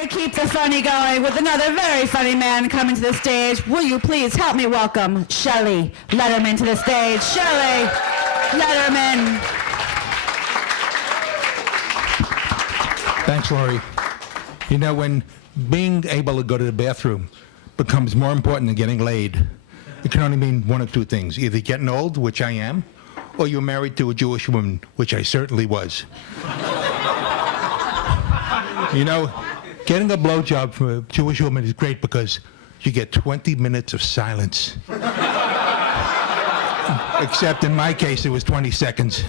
to keep the funny going with another very funny man coming to the stage. Will you please help me welcome Shelly Lederman to the stage? Shelly Lederman. Thanks, Laurie. You know, when being able to go to the bathroom becomes more important than getting laid, it can only mean one of two things. Either getting old, which I am, or you're married to a Jewish woman, which I certainly was. You know, getting a blowjob from a Jewish woman is great because you get 20 minutes of silence. Except in my case, it was 20 seconds.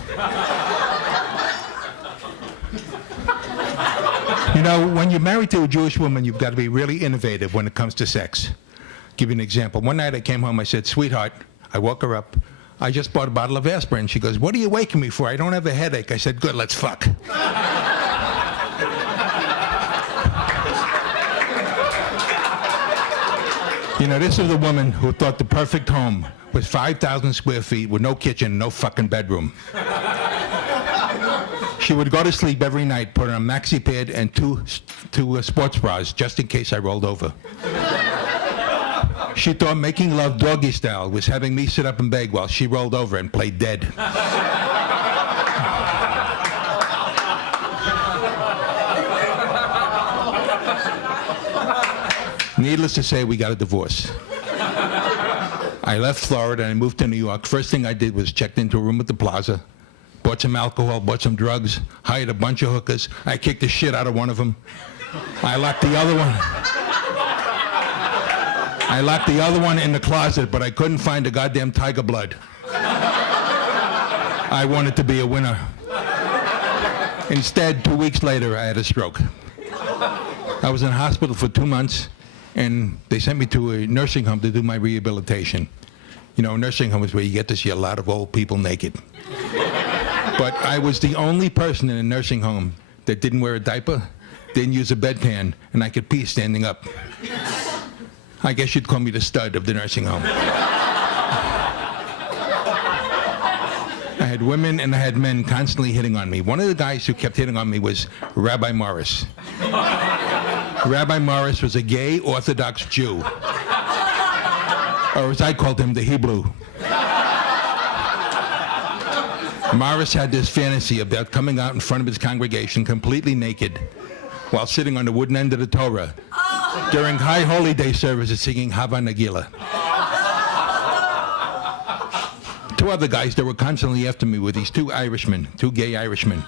You know, when you're married to a Jewish woman, you've got to be really innovative when it comes to sex. Give you an example. One night I came home, I said, "Sweetheart," I woke her up, "I just bought a bottle of aspirin." She goes, "What are you waking me for? I don't have a headache." I said, "Good, let's fuck." You know, this is a woman who thought the perfect home was 5,000 square feet with no kitchen, no fucking bedroom. She would go to sleep every night, put on a maxi pad and two sports bras just in case I rolled over. She thought making love doggy style was having me sit up and beg while she rolled over and played dead. Needless to say, we got a divorce. I left Florida and I moved to New York. First thing I did was checked into a room at the Plaza, bought some alcohol, bought some drugs, hired a bunch of hookers. I kicked the shit out of one of them. I locked the other one in the closet, but I couldn't find a goddamn tiger blood. I wanted to be a winner. Instead, 2 weeks later, I had a stroke. I was in hospital for 2 months, and they sent me to a nursing home to do my rehabilitation. You know, a nursing home is where you get to see a lot of old people naked. But I was the only person in a nursing home that didn't wear a diaper, didn't use a bedpan, and I could pee standing up. I guess you'd call me the stud of the nursing home. I had women and I had men constantly hitting on me. One of the guys who kept hitting on me was Rabbi Morris. Rabbi Morris was a gay Orthodox Jew. Or as I called him, the Hebrew. Morris had this fantasy about coming out in front of his congregation completely naked while sitting on the wooden end of the Torah during high holy day services singing Hava Nagila. Two other guys that were constantly after me were these two Irishmen, two gay Irishmen.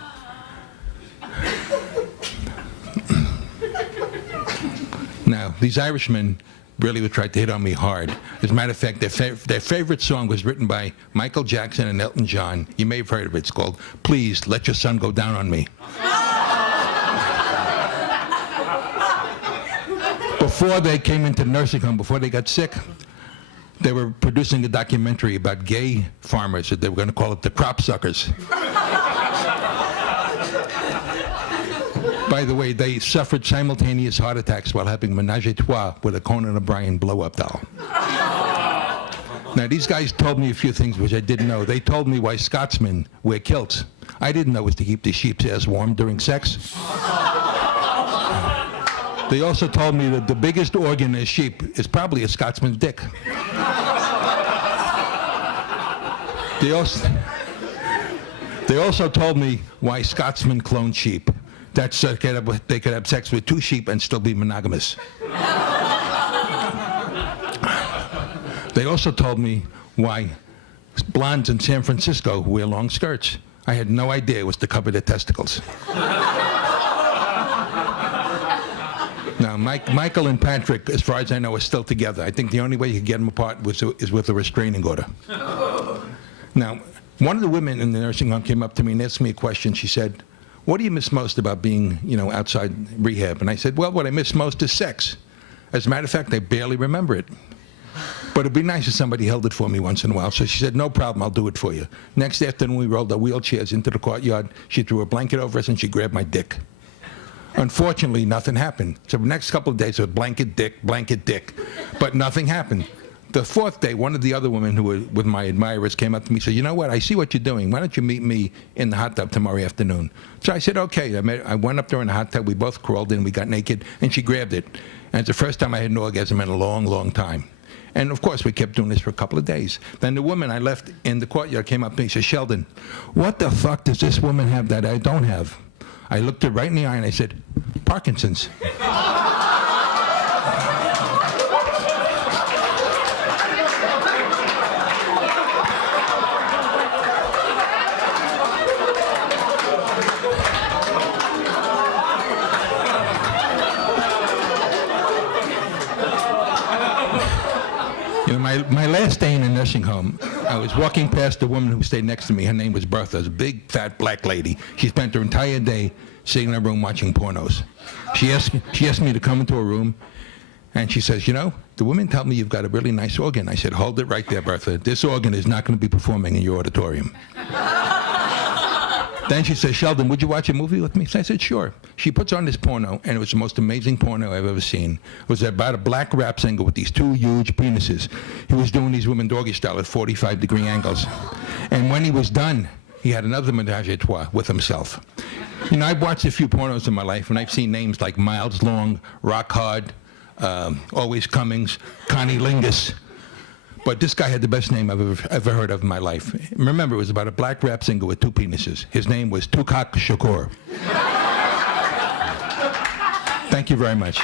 Now, these Irishmen really would try to hit on me hard. As a matter of fact, their favorite song was written by Michael Jackson and Elton John. You may have heard of it. It's called "Please Let Your Sun Go Down on Me." Before they came into nursing home, before they got sick, they were producing a documentary about gay farmers. They were going to call it the crop suckers. By the way, they suffered simultaneous heart attacks while having menage a trois with a Conan O'Brien blow-up doll. Now, these guys told me a few things which I didn't know. They told me why Scotsmen wear kilts. I didn't know it was to keep the sheep's ass warm during sex. They also told me that the biggest organ in a sheep is probably a Scotsman's dick. They also told me why Scotsmen clone sheep. That's so they could have sex with two sheep and still be monogamous. They also told me why blondes in San Francisco wear long skirts. I had no idea it was to cover their testicles. Now, Michael and Patrick, as far as I know, are still together. I think the only way you could get them apart is with a restraining order. Now, one of the women in the nursing home came up to me and asked me a question. She said, "What do you miss most about being, outside rehab?" And I said, "Well, what I miss most is sex. As a matter of fact, I barely remember it. But it'd be nice if somebody held it for me once in a while." So she said, "No problem, I'll do it for you." Next afternoon, we rolled our wheelchairs into the courtyard. She threw a blanket over us and she grabbed my dick. Unfortunately, nothing happened. So the next couple of days, it was blanket, dick, but nothing happened. The fourth day, one of the other women who were with my admirers came up to me and said, you know what, I see what you're doing. Why don't you meet me in the hot tub tomorrow afternoon? So I said, okay. I went up there in the hot tub. We both crawled in. We got naked, and she grabbed it. And it's the first time I had an orgasm in a long, long time. And, of course, we kept doing this for a couple of days. Then the woman I left in the courtyard came up to me and said, Sheldon, what the fuck does this woman have that I don't have? I looked her right in the eye and I said, Parkinson's. You know, my last day in a nursing home, I was walking past the woman who stayed next to me. Her name was Bertha. It was a big, fat, black lady. She spent her entire day sitting in her room watching pornos. She asked me to come into her room, and she says, you know, the women tell me you've got a really nice organ. I said, hold it right there, Bertha. This organ is not going to be performing in your auditorium. Then she says, Sheldon, would you watch a movie with me? So I said, sure. She puts on this porno, and it was the most amazing porno I've ever seen. It was about a black rap singer with these two huge penises. He was doing these women doggy style at 45-degree angles. And when he was done, he had another menage a trois with himself. You know, I've watched a few pornos in my life, and I've seen names like Miles Long, Rock Hard, Always Cummings, Connie Lingus. But this guy had the best name I've ever heard of in my life. Remember, it was about a black rap singer with two penises. His name was Tupac Shakur. Thank you very much.